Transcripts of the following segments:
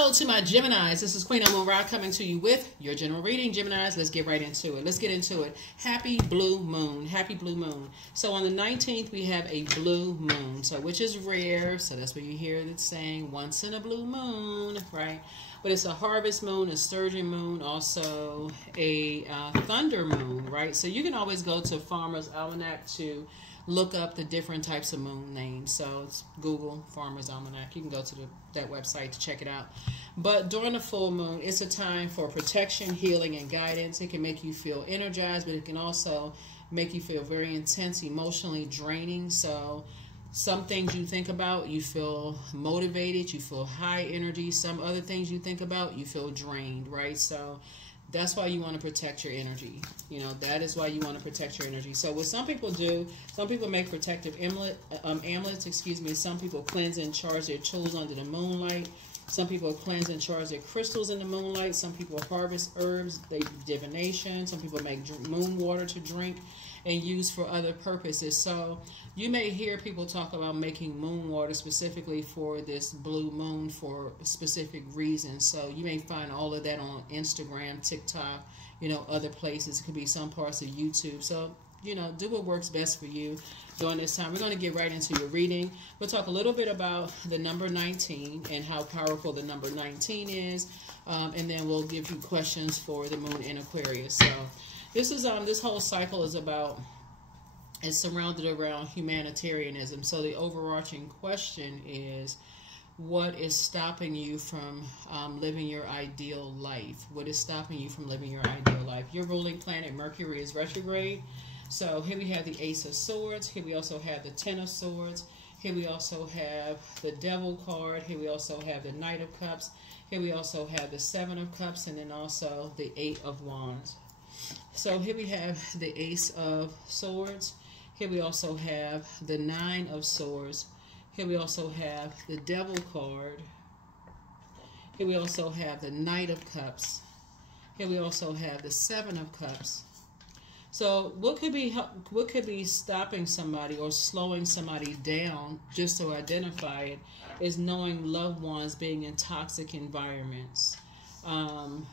Hello to my Geminis. This is Queen Amun Ra coming to you with your general reading. Geminis, let's get right into it. Let's get into it. Happy blue moon. Happy blue moon. So on the 19th, we have a blue moon, so which is rare. So that's what you hear it saying, once in a blue moon, right? But it's a harvest moon, a sturgeon moon, also a thunder moon, right? So you can always go to Farmer's Almanac to look up the different types of moon names. So it's Google Farmer's Almanac. You can go to that website to check it out. But during the full moon, it's a time for protection, healing, and guidance. It can make you feel energized, but it can also make you feel very intense, emotionally draining. So some things you think about, you feel motivated, you feel high energy. Some other things you think about, you feel drained, right? So that's why you want to protect your energy. You know, that is why you want to protect your energy. So what some people do, some people make protective amulets, Some people cleanse and charge their tools under the moonlight. Some people cleanse and charge their crystals in the moonlight. Some people harvest herbs, they do divination. Some people make moon water to drink and use for other purposes. So you may hear people talk about making moon water specifically for this blue moon for specific reasons. So you may find all of that on Instagram, TikTok, other places. It could be some parts of YouTube. So, do what works best for you during this time. We're going to get right into your reading. We'll talk a little bit about the number 19 and how powerful the number 19 is. And then we'll give you questions for the moon in Aquarius. So this is this whole cycle is surrounded around humanitarianism. So the overarching question is, what is stopping you from living your ideal life? What is stopping you from living your ideal life? Your ruling planet Mercury is retrograde. So here we have the Ace of Swords. Here we also have the Ten of Swords. Here we also have the Devil card. Here we also have the Knight of Cups. Here we also have the Seven of Cups, and then also the Eight of Wands. So here we have the Ace of Swords. Here we also have the Nine of Swords. Here we also have the Devil card. Here we also have the Knight of Cups. Here we also have the Seven of Cups. So what could be stopping somebody or slowing somebody down, just to identify it, is knowing loved ones being in toxic environments. And,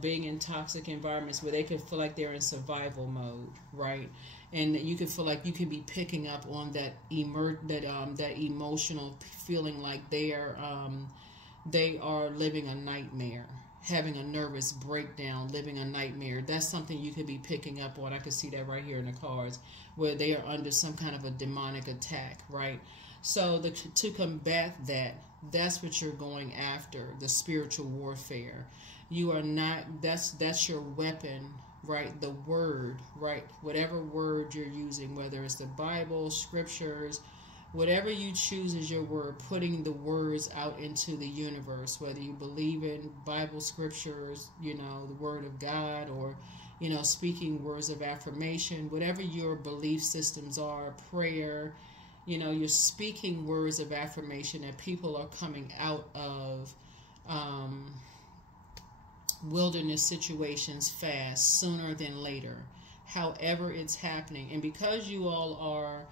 being in toxic environments where they can feel like they're in survival mode, right? And you can feel like you can be picking up on that emotional feeling like they are living a nightmare, having a nervous breakdown, living a nightmare. That's something you could be picking up on. I could see that right here in the cards, where they are under some kind of a demonic attack, right? So to combat that, that's what you're going after, the spiritual warfare. You are not, that's your weapon, right? The word, right? Whatever word you're using, whether it's the Bible, scriptures, whatever you choose as your word, putting the words out into the universe, whether you believe in Bible scriptures, the word of God, or, speaking words of affirmation, whatever your belief systems are, prayer, you're speaking words of affirmation that people are coming out of wilderness situations fast, sooner than later, however it's happening. And because you all are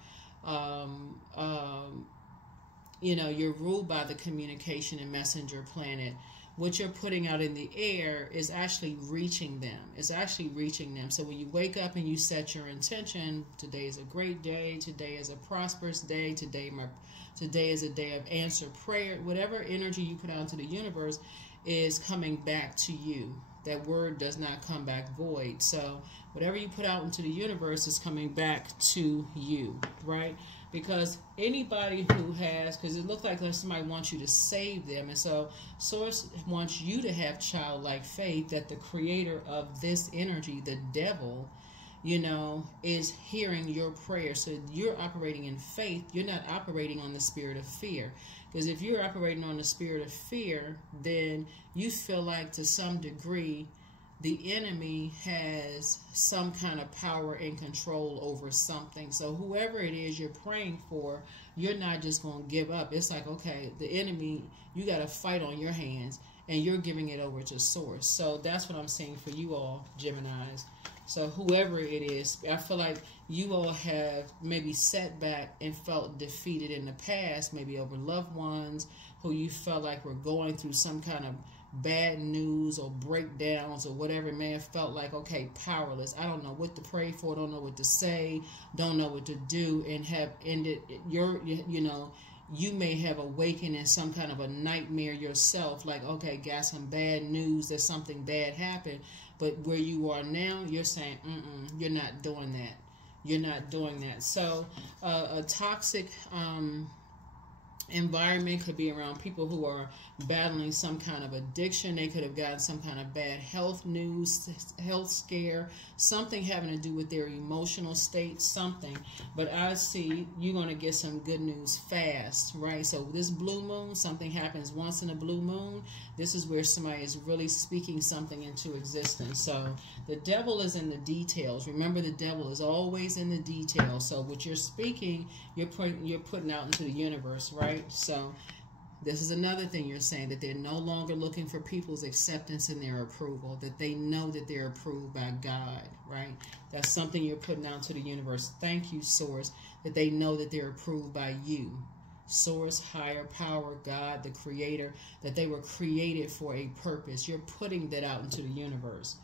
you're ruled by the communication and messenger planet, what you're putting out in the air is actually reaching them. It's actually reaching them. So when you wake up and you set your intention, today is a great day, today is a prosperous day, today is a day of answered prayer, whatever energy you put out into the universe is coming back to you. That word does not come back void. So whatever you put out into the universe is coming back to you, right? Because anybody who has, because it looks like somebody wants you to save them, and so Source wants you to have childlike faith that the creator of this energy, the devil, is hearing your prayer. So you're operating in faith. You're not operating on the spirit of fear. Because if you're operating on the spirit of fear, then you feel like to some degree the enemy has some kind of power and control over something. So whoever it is you're praying for, you're not just going to give up. It's like, okay, the enemy, you got a fight on your hands, and you're giving it over to Source. So that's what I'm saying for you all, Geminis. So whoever it is, I feel like you all have maybe set back and felt defeated in the past, maybe over loved ones, who you felt like were going through some kind of bad news or breakdowns or whatever, may have felt like, okay, powerless. I don't know what to pray for, don't know what to say, don't know what to do, and have ended you may have awakened in some kind of a nightmare yourself, like, okay, got some bad news that something bad happened. But where you are now, you're saying, you're not doing that. You're not doing that. So a toxic environment could be around people who are battling some kind of addiction. They could have gotten some kind of bad health news, health scare, something having to do with their emotional state, something. But I see you're going to get some good news fast, right? So this blue moon, something happens once in a blue moon. This is where somebody is really speaking something into existence. So the devil is in the details. Remember, the devil is always in the details. So what you're speaking, you're putting out into the universe, right? So this is another thing you're saying, that they're no longer looking for people's acceptance and their approval, that they know that they're approved by God, right? That's something you're putting out to the universe. Thank you, Source, that they know that they're approved by you. Source, higher power, God, the creator, that they were created for a purpose. You're putting that out into the universe.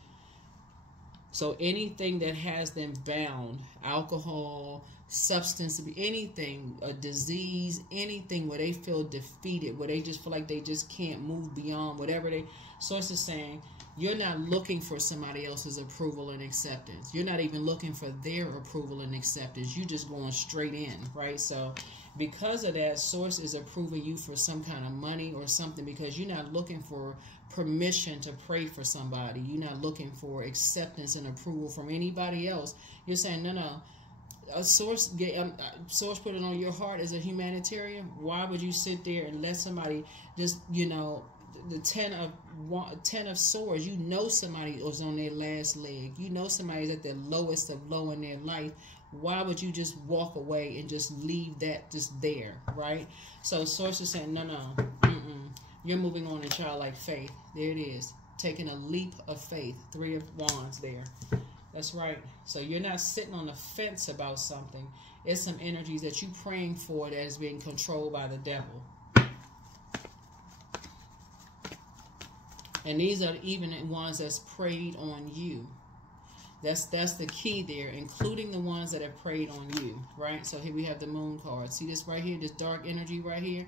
So anything that has them bound, alcohol, substance, anything, a disease, anything where they feel defeated, where they just feel like they just can't move beyond whatever they, Source is saying, you're not looking for somebody else's approval and acceptance. You're not even looking for their approval and acceptance. You're just going straight in, right? So because of that, Source is approving you for some kind of money or something, because you're not looking for permission to pray for somebody. You're not looking for acceptance and approval from anybody else. You're saying, no. Source put it on your heart as a humanitarian. Why would you sit there and let somebody just, the 10 of swords, you know somebody was on their last leg. You know somebody's at the lowest of low in their life. Why would you just walk away and just leave that just there, right? So Source is saying, no. You're moving on in childlike faith. There it is. Taking a leap of faith. 3 of Wands there. That's right. So you're not sitting on the fence about something. It's some energies that you're praying for that is being controlled by the devil. And these are even the ones that's preyed on you. That's the key there, including the ones that have preyed on you, right? So here we have the moon card. See this right here, this dark energy right here?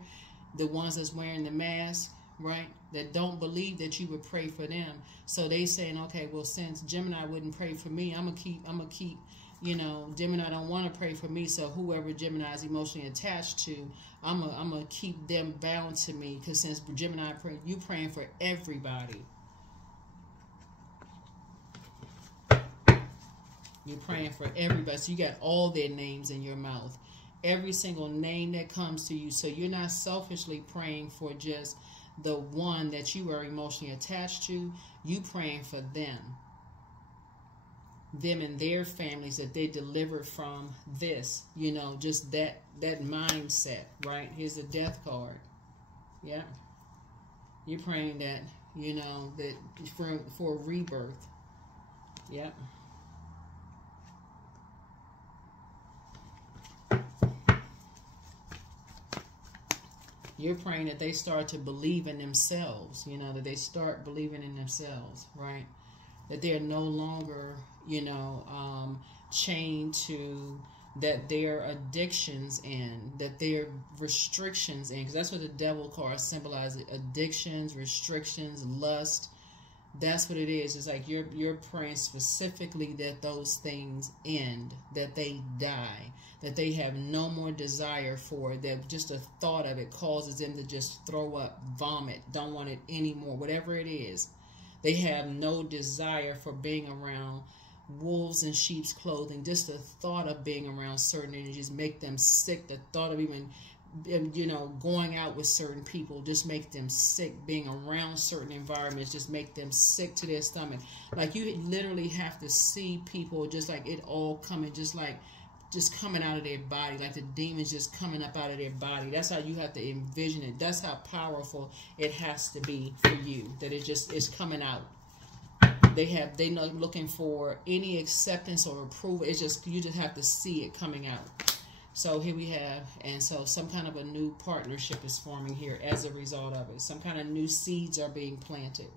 The ones that's wearing the mask, right? That don't believe that you would pray for them. So they saying, okay, well, since Gemini wouldn't pray for me, I'm gonna keep, Gemini don't want to pray for me. So whoever Gemini is emotionally attached to, I'm gonna keep them bound to me, because since Gemini you praying for everybody. You're praying for everybody. So you got all their names in your mouth. Every single name that comes to you. So you're not selfishly praying for just the one that you are emotionally attached to. You praying for them and their families, that they delivered from this, just that mindset, right? Here's the death card. Yeah. You're praying that, that for rebirth. Yeah. You're praying that they start to believe in themselves, that they start believing in themselves, right? That they're no longer, chained to that their addictions and that their restrictions and because that's what the devil card symbolizes: addictions, restrictions, lust. That's what it is. It's like you're praying specifically that those things end, that they die, that they have no more desire for it, that just a thought of it causes them to just throw up, vomit, don't want it anymore, whatever it is. They have no desire for being around wolves in sheep's clothing. Just the thought of being around certain energies make them sick. The thought of even going out with certain people just make them sick. Being around certain environments just make them sick to their stomach. Like you literally have to see people just like it all coming, just coming out of their body, like the demons just coming up out of their body. That's how you have to envision it. That's how powerful it has to be for you, that it just is coming out. They're not looking for any acceptance or approval. It's just, you just have to see it coming out. So here we have, and so some kind of a new partnership is forming here as a result of it. Some kind of new seeds are being planted.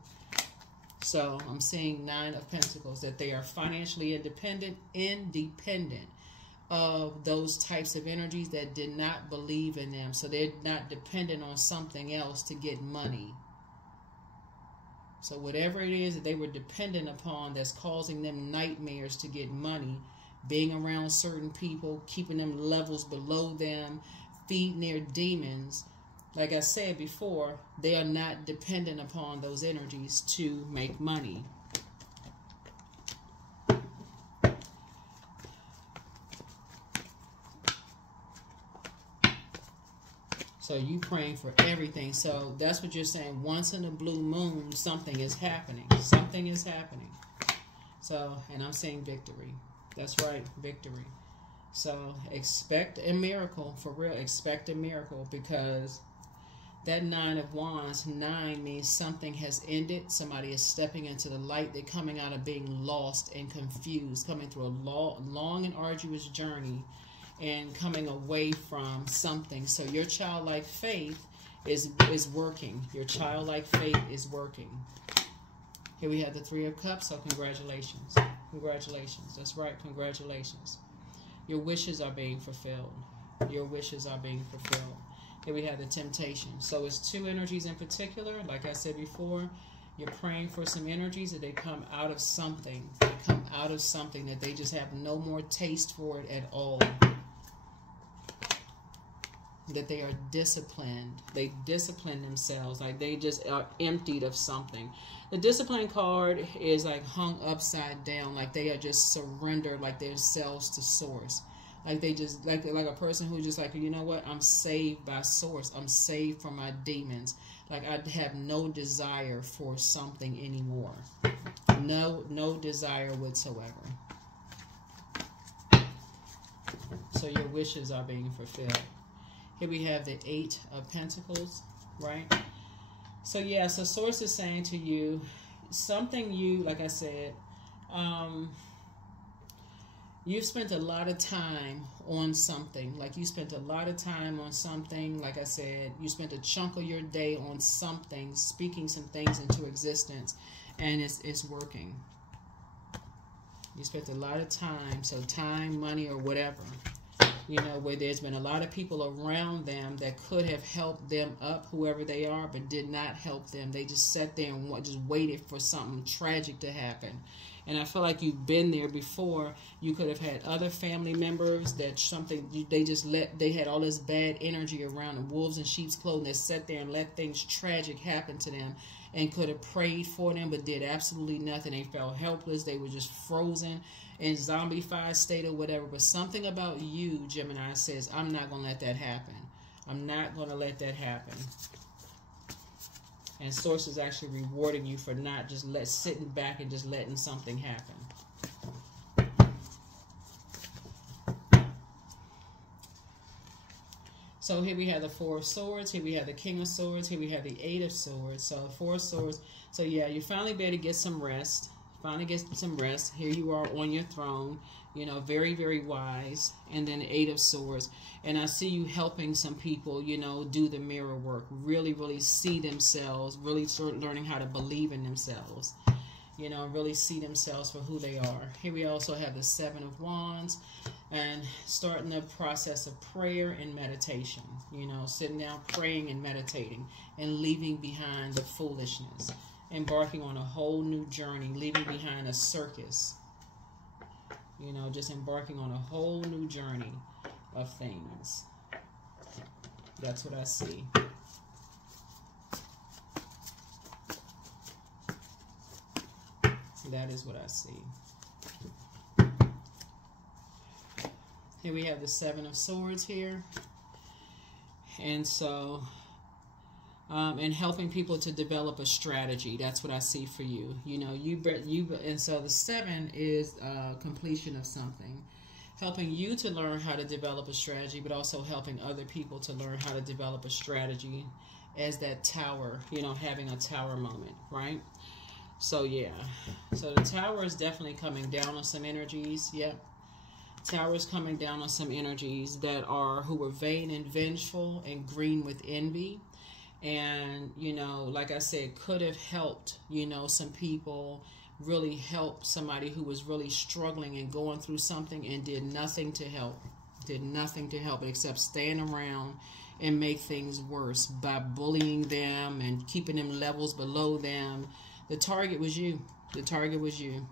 So I'm seeing 9 of Pentacles, that they are financially independent of those types of energies that did not believe in them. So they're not dependent on something else to get money. So whatever it is that they were dependent upon that's causing them nightmares to get money, being around certain people, keeping them levels below them, feeding their demons, like I said before, they are not dependent upon those energies to make money. So you praying for everything. So that's what you're saying. Once in a blue moon, something is happening. Something is happening. So, and I'm saying victory. That's right, victory. So expect a miracle, for real. Expect a miracle, because that 9 of Wands, 9 means something has ended. Somebody is stepping into the light. They're coming out of being lost and confused, coming through a long and arduous journey, and coming away from something. So your childlike faith is working. Your childlike faith is working. Here we have the 3 of Cups, so congratulations. Congratulations. That's right, congratulations. Your wishes are being fulfilled. Your wishes are being fulfilled. Here we have the Temptation. So it's 2 energies in particular. Like I said before, you're praying for some energies that they come out of something. They come out of something that they just have no more taste for it at all. That they are disciplined. They discipline themselves. Like they just are emptied of something. The discipline card is like hung upside down. Like they are just surrendered, like themselves to source. Like they just, like a person who just like, you know what? I'm saved by source. I'm saved from my demons. Like I have no desire for something anymore. No desire whatsoever. So your wishes are being fulfilled. Here we have the 8 of Pentacles, right? So yeah, so source is saying to you, something you, like I said, you've spent a lot of time on something. Like you spent a lot of time on something. Like I said, you spent a chunk of your day on something, speaking some things into existence, and it's working. You spent a lot of time, so time, money, or whatever. You know, where there's been a lot of people around them that could have helped them up, whoever they are, but did not help them. They just sat there and just waited for something tragic to happen. And I feel like you've been there before. You could have had other family members that they had all this bad energy around them, wolves in sheep's clothing, that sat there and let things tragic happen to them, and could have prayed for them, but did absolutely nothing. They felt helpless. They were just frozen in zombified state or whatever. But something about you, Gemini, says, I'm not going to let that happen. I'm not going to let that happen. And source is actually rewarding you for not just sitting back and just letting something happen. So here we have the 4 of Swords. Here we have the King of Swords. Here we have the 8 of Swords. So 4 of Swords. So yeah, you finally better get some rest. Finally get some rest. Here you are on your throne. You know, very, very wise. And then the 8 of Swords. And I see you helping some people, you know, do the mirror work. Really, really see themselves. Really start learning how to believe in themselves. You know, really see themselves for who they are. Here we also have the 7 of Wands. And starting the process of prayer and meditation. You know, sitting down, praying and meditating. And leaving behind the foolishness. Embarking on a whole new journey. Leaving behind a circus. You know, just embarking on a whole new journey of things. That's what I see. That is what I see. Here we have the 7 of Swords here. And so, and helping people to develop a strategy. That's what I see for you. You know, and so the 7 is completion of something. Helping you to learn how to develop a strategy, but also helping other people to learn how to develop a strategy as that tower, you know, having a tower moment, right? So yeah, so the tower is definitely coming down on some energies. Yep. Tower's coming down on some energies that are, who were vain and vengeful and green with envy. And, you know, like I said, could have helped, you know, some people, really help somebody who was really struggling and going through something, and did nothing to help. Did nothing to help except stand around and make things worse by bullying them and keeping them levels below them. The target was you. The target was you.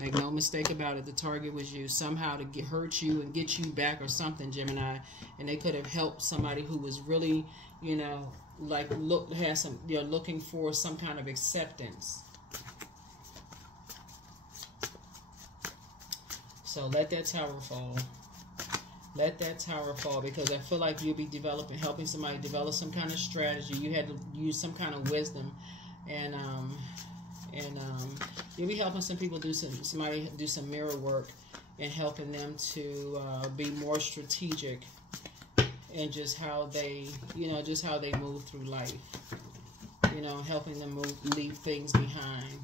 Make no mistake about it. The target was you. Somehow to hurt you and get you back or something, Gemini. And they could have helped somebody who was really, you know, like you're looking for some kind of acceptance. So let that tower fall. Let that tower fall, because I feel like you'll be helping somebody develop some kind of strategy. You had to use some kind of wisdom, and you'll be helping some people do some mirror work, and helping them to be more strategic in just how they, you know, just how they move through life. You know, helping them leave things behind.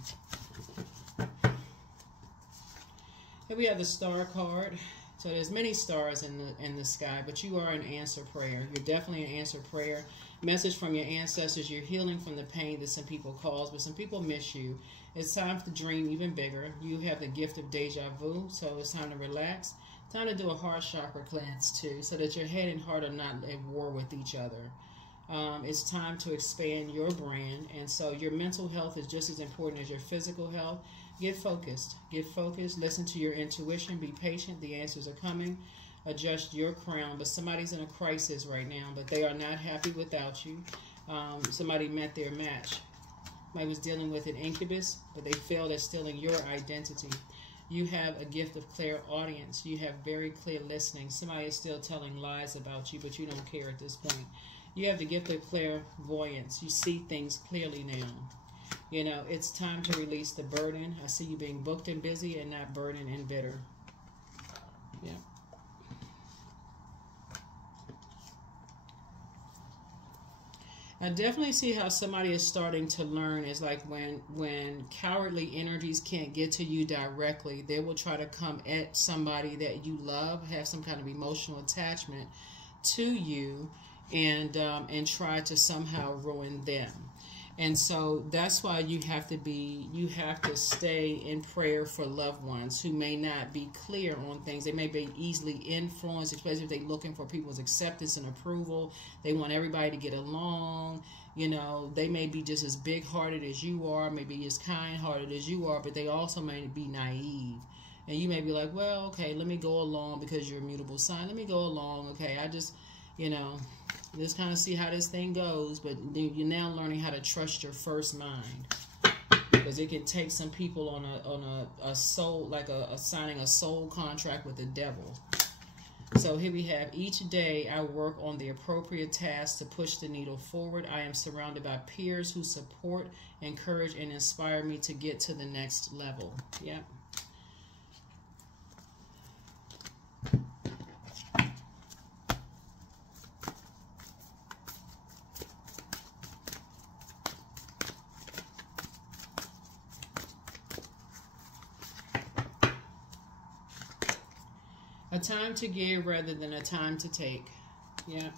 Here we have the Star card. So there's many stars in the sky, but you are an answer prayer. You're definitely an answer prayer. Message from your ancestors. You're healing from the pain that some people cause, but some people miss you. It's time to dream even bigger. You have the gift of deja vu, so it's time to relax. Time to do a heart chakra cleanse too, so that your head and heart are not at war with each other. It's time to expand your brand, and so your mental health is just as important as your physical health. Get focused. Get focused. Listen to your intuition. Be patient. The answers are coming. Adjust your crown. But somebody's in a crisis right now, but they are not happy without you. Somebody met their match. Somebody was dealing with an incubus, but they failed at stealing your identity. You have a gift of clairaudience. You have very clear listening. Somebody is still telling lies about you, but you don't care at this point. You have the gift of clairvoyance. You see things clearly now. You know, it's time to release the burden. I see you being booked and busy, and not burdened and bitter. Yeah. I definitely see how somebody is starting to learn. Is like when cowardly energies can't get to you directly, they will try to come at somebody that you love, have some kind of emotional attachment to you, and try to somehow ruin them. And so that's why you have to stay in prayer for loved ones who may not be clear on things. They may be easily influenced, especially if they're looking for people's acceptance and approval. They want everybody to get along. You know, they may be just as big-hearted as you are, maybe as kind-hearted as you are, but they also may be naive. And you may be like, well, okay, let me go along because you're a mutable sign. Let me go along. Okay, I just, you know, just kind of see how this thing goes, but you're now learning how to trust your first mind, because it can take some people on a soul, like signing a soul contract with the devil. So here we have, each day I work on the appropriate task to push the needle forward. I am surrounded by peers who support, encourage, and inspire me to get to the next level. Yeah. A time to give rather than a time to take. Yeah.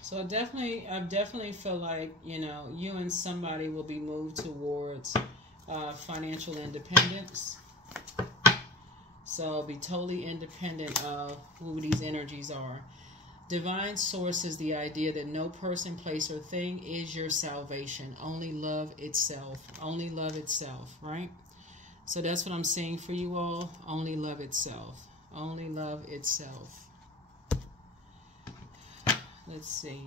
So I definitely feel like, you know, you and somebody will be moved towards financial independence. So be totally independent of who these energies are. Divine source is the idea that no person, place, or thing is your salvation. Only love itself. Only love itself, right? So that's what I'm saying for you all. Only love itself. Only love itself. Let's see.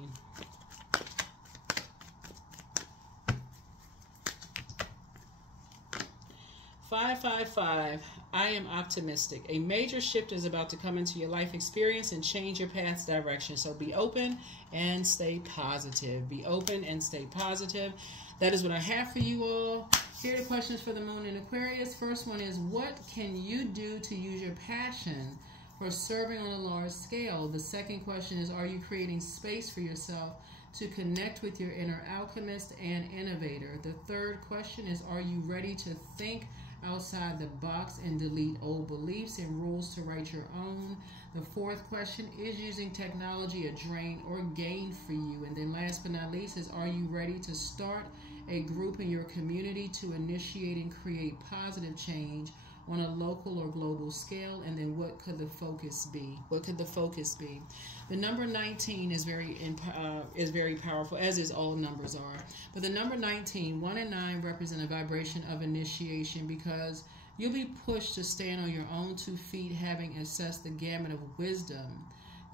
Five. I am optimistic. A major shift is about to come into your life experience and change your path's direction. So be open and stay positive. Be open and stay positive. That is what I have for you all. Here are the questions for the moon in Aquarius. First one is, what can you do to use your passion for serving on a large scale? The second question is, are you creating space for yourself to connect with your inner alchemist and innovator? The third question is, are you ready to think outside the box and delete old beliefs and rules to write your own? The fourth question, is using technology a drain or gain for you? And then last but not least is, are you ready to start a group in your community to initiate and create positive change on a local or global scale? And then what could the focus be? What could the focus be? The number 19 is very powerful, as is all numbers are. But the number 19, 1 and 9 represent a vibration of initiation, because you'll be pushed to stand on your own 2 feet, having assessed the gamut of wisdom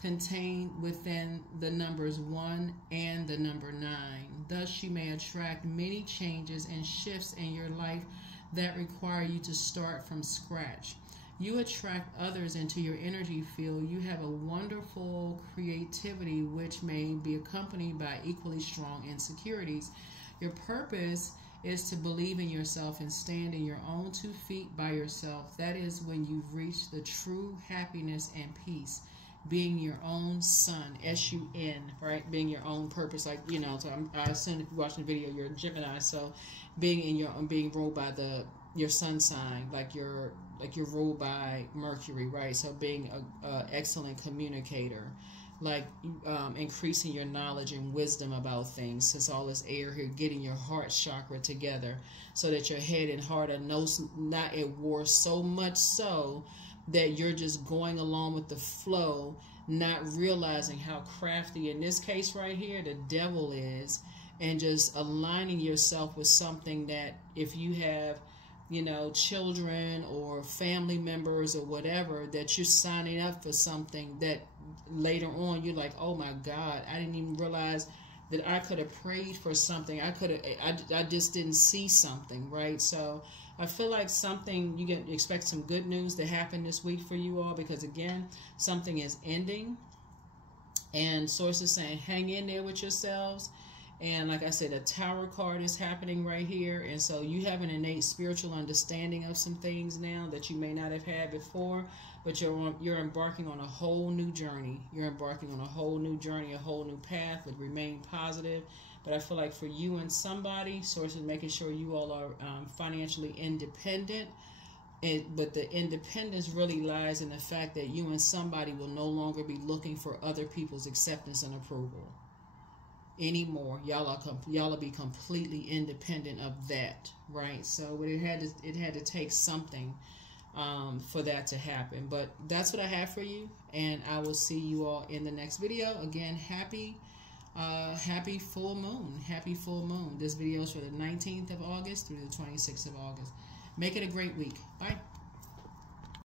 contained within the numbers 1 and the number 9. Thus, you may attract many changes and shifts in your life that require you to start from scratch. You attract others into your energy field. You have a wonderful creativity, which may be accompanied by equally strong insecurities. Your purpose is to believe in yourself and stand in your own 2 feet by yourself. That is when you've reached the true happiness and peace. Being your own sun, S-U-N, right? Being your own purpose, like, you know. So I assume if you're watching the video, you're a Gemini. So being ruled by your sun sign, like you're ruled by Mercury, right? So being a excellent communicator, like increasing your knowledge and wisdom about things, since all this air here, getting your heart chakra together so that your head and heart are not at war, so much so that you're just going along with the flow, not realizing how crafty, in this case right here, the devil is, and just aligning yourself with something that, if you have, you know, children or family members or whatever, that you're signing up for something that later on you're like, oh my God, I didn't even realize that I could have prayed for something. I just didn't see something, right? So I feel like something, you can expect some good news to happen this week for you all, because again, something is ending, and sources saying hang in there with yourselves. And like I said, a Tower card is happening right here, and so you have an innate spiritual understanding of some things now that you may not have had before, but you're embarking on a whole new journey. You're embarking on a whole new journey, a whole new path. But remain positive. But I feel like for you and somebody, sources making sure you all are financially independent. But the independence really lies in the fact that you and somebody will no longer be looking for other people's acceptance and approval anymore. Y'all will be completely independent of that, right? So it had to take something for that to happen. But that's what I have for you, and I will see you all in the next video. Again, happy full moon. Happy full moon. This video is for the 19th of August through the 26th of August. Make it a great week. Bye.